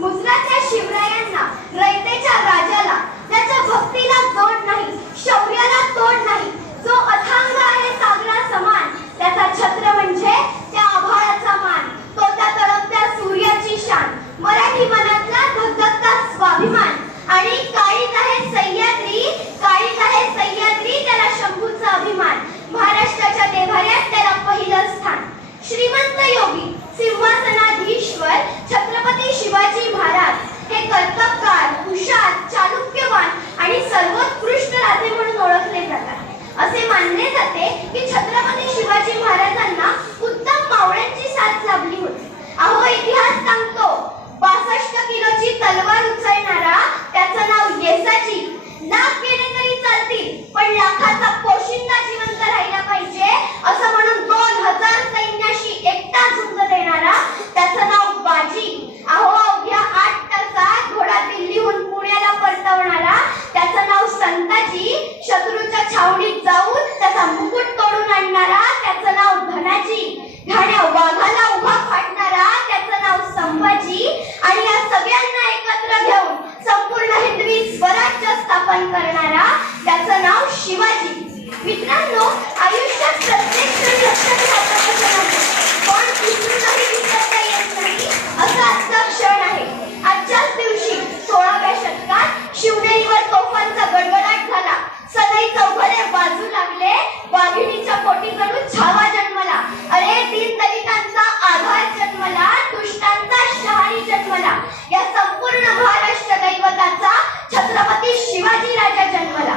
मुजराच्या शिवरायांना, रयतेच्या राजाला, त्याच्या भक्तीला जोड नाही, शौर्याला तोड नाही, जो अथांग आहे सागरा समान, त्याचा छत्र म्हणजे त्या आभाळाचा मान, तो त्या तळपत्या सूर्याची शान, मराठी मनातला धगधगता स्वाभिमान. आणि काळीच आहे सह्याद्री, काळीच आहे सह्याद्री, त्याला शंभूचा अभिमान, महाराष्ट्राच्या देव्हाऱ्यात त्याला पहिलं स्थान. श्रीमंत योगी सिंहासनाधीश्वर छत्रपती शिवाजी महाराज हे कर्तबगार, हुशार, चालुक्यवान आणि सर्वोत्कृष्ट राजे म्हणून ओळखले जातात. असे मानले जाते की छत्रपती शिवाजी महाराजांना उत्तम मावळ्यांची साथ लाभली होती. अहो, इतिहास सांगतो 62 किलोची तलवार उचलणारा, त्याचं नाव येसाजी. लाख गेले तरी चालतील, पण लाखाचा पोशिंदा जिवंत राहिला पाहिजे असं म्हणून 2000 सैन्याशी एकटा झुंज देणारा, त्याचं नाव बाजी. अहो, अवघ्या 8 तासात घोडा दिल्लीहून पुण्याला परतवणारा, त्याचं नाव संताजी. शत्रूच्या छावणीत जाऊन त्याचा मुकुट तोडून आणणारा, त्याचं नाव धनाजी. घाण्या वाघाला उभा फाडणारा, त्याचं नाव संभाजी. आणि या सगळ्यांना एकत्र घेऊन संपूर्ण हिंदवी स्वराज्य स्थापन करणारा, त्याचं नाव शिवाजी. मित्रांनो, आयुष्यात प्रत्येक क्षण लक्षात राहतं नाही, पण विसरूनही विसरता येत नाही असा आजचा क्षण आहे. आजच्याच दिवशी 16व्या शतकात शिवनेरीवर तोफांचा गडगडाट झाला, सनई चौघडे वाजू लागले, वाघिणीच्या पोटी जणू छावा जन्मला. अरे, दीनदलितांचा आधार जन्मला, दुष्टांचा शहाणी जन्मला, या संपूर्ण महाराष्ट्र दैवताचा छत्रपती शिवाजी राजा जन्मला.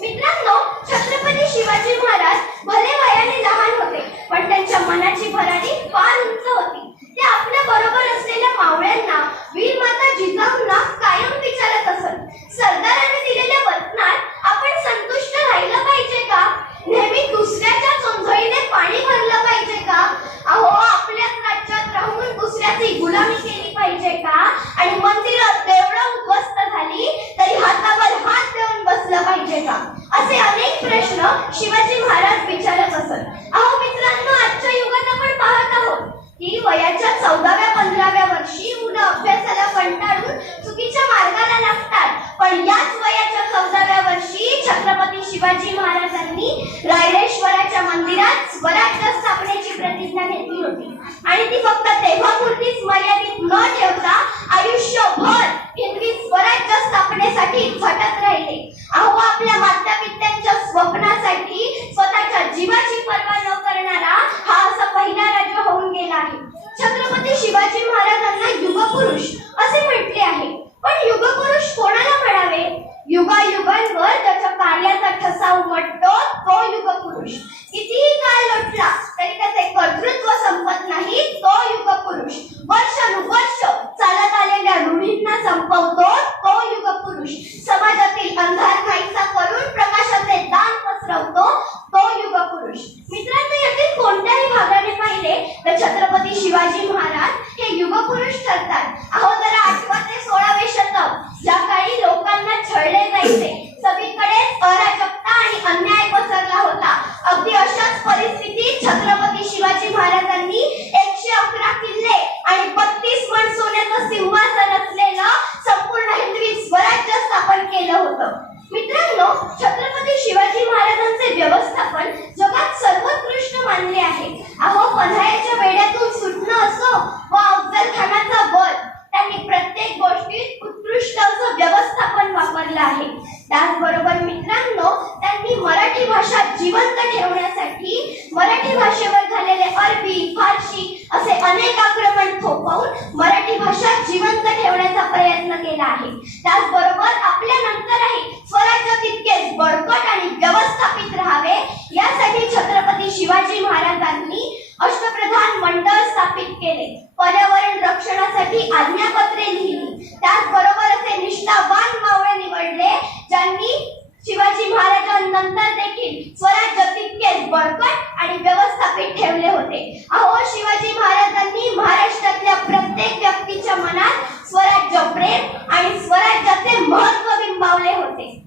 मित्रांनो, छत्रपती शिवाजी महाराज भले वयाने लहान होते, पण त्यांच्या मनाची भरारी फार उंच होती. ते आपल्या बरोबर असलेल्या मावळ्यांना, वीर माता जिजाऊंना कायम विचारत असत, सरदाराने दिलेल्या वचनात आपण संतुष्ट राहिलं पाहिजे का? नेहमी दुसऱ्याच्या चोंझळीने पाणी भरलं पाहिजे का? अहो, आपल्याच राज्यात राहून दुसऱ्याची गुलामी केली पाहिजे का? आणि मंदिरात देवळं उद्ध्वस्त झाली तरी हातावर हात देऊन बसलं पाहिजे का? असे अनेक प्रश्न शिवाजी महाराज विचारत असत. अहो मित्रांनो, आजच्या युगात आपण पाहत आहोत की वयाच्या 14व्या-15व्या वर्षी मुलं अभ्यासाला कंटाळून चुकीच्या मार्गाला लागतात, पण याच वयाच्या 14व्या वर्षी छत्रपती शिवाजी महाराजांनी रायरेश्वराच्या मंदिरात स्वराज्य स्थापनेची प्रतिज्ञा घेतली होती. आणि ती फक्त तेव्हापुरतीच मर्यादित न ठेवता आयुष्यभर हिंदवी स्वराज्य स्थापनेसाठी झटत राहिले. अहो, आपल्या माता-पित्यांच्या स्वप्नासाठी स्वतःच्या जीवाची पर्वा न करणारा हा असा पहिला राजा होऊन गेला आहे. छत्रपती शिवाजी महाराजांना युगपुरुष असे म्हटले आहे. पण युगपुरुष कोणाला म्हणावे? युगायुगांवर त्याच्या कार्याचा ठसा उमटतो तो युगपुरुष. कितीही काळ लोटला तरी त्याचे कर्तृत्व संपत नाही तो युगपुरुष. वर्षानुवर्ष चालत आलेल्या रूढींना संपवतो तो युगपुरुष. समाजातील अंधार नाहीसा करून प्रकाशाचे दान पसरवतो तो युगपुरुष. मित्रांनो, यातील कोणत्याही भागाने पाहिले तर छत्रपती शिवाजी महाराज हे युगपुरुष ठरतात. अहो, जरा आठवा ते 16वे शतक, ज्या काळी लोकांना छळले जायचे, सगळीकडे अराजकता आणि अन्याय पसरला होता. अगदी अशाच परिस्थितीत छत्रपती शिवाजी महाराजांनी 111 किल्ले आणि 32 मन सोन्याचं सिंहासन असलेलं संपूर्ण हिंदवी स्वराज्य स्थापन केलं होतं. मित्रांनो, छत्रपती शिवाजी महाराजांचे व्यवस्थापन जगात सर्वोत्कृष्ट मानले आहे. अहो, पन्हाळ्याच्या वेड्यातून सुटणं असो व अफजल खानाचा वध, त्यांनी प्रत्येक गोष्टीत उत्कृष्ट असं व्यवस्थापन वापरलं आहे. त्याचबरोबर मित्रांनो, त्यांनी मराठी भाषा जिवंत ठेवण्यासाठी मराठी भाषेवर झालेले अरबी, फारसी असे अनेक आक्रमण थोपवून मराठी भाषा जिवंत ठेवण्याचा प्रयत्न केला आहे. त्याचबरोबर आपल्या नंतरही स्वराज्य तितकेच बळकट आणि व्यवस्थापित राहावे यासाठी छत्रपती शिवाजी महाराजांनी अष्टप्रधान मंडळ स्थापित केले, पर्यावरण रक्षणासाठी आज्ञापत्रे लिहिली. त्याचबरोबर असे निष्ठावान मावळे निवडले ज्यांनी शिवाजी महाराजांनंतर देखील स्वराज्य तितकेच बळकट आणि व्यवस्थापित ठेवले होते. अहो, शिवाजी महाराजांनी महाराष्ट्रातल्या प्रत्येक व्यक्तीच्या मनात स्वराज्य प्रेम आणि स्वराज्याचे महत्त्व बिंबवले होते.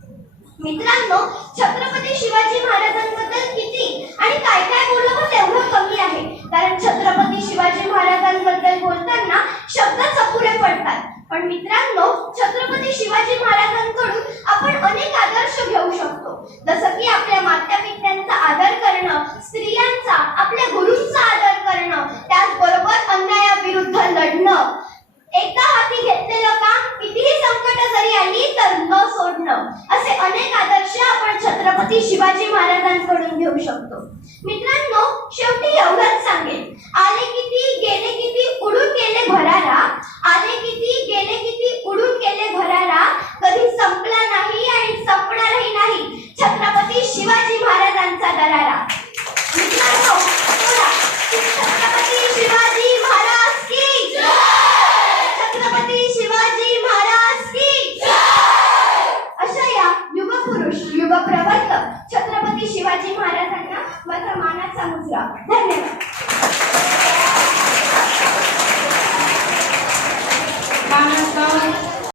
मित्रांनो, छत्रपती शिवाजी महाराजांबद्दल किती आणि काय काय बोलावं तेवढं कमी आहे, कारण छत्रपती शिवाजी महाराजांबद्दल बोलताना शब्दच अपुरे पडतात. पण छत्रपती शिवाजी महाराजांकडून घेऊ शकतो. मित्रांनो, शेवटी एवढंच सांगेन, आले किती गेले किती उडून गेले भरारा, आले किती गेले किती उडून गेले भरारा, कधी संपला नाही आणि संपणारही नाही छत्रपती शिवाजी महाराजांचा दरारा. मित्रांनो, बोला, छत्रपती शिवाजी महाराज की जय! छत्रपती शिवाजी महाराज की जय! अशा या युगपुरुष युगप्रवर्तक छत्रपती शिवाजी महाराजांना माझा मानाचा मुजरा. धन्यवाद.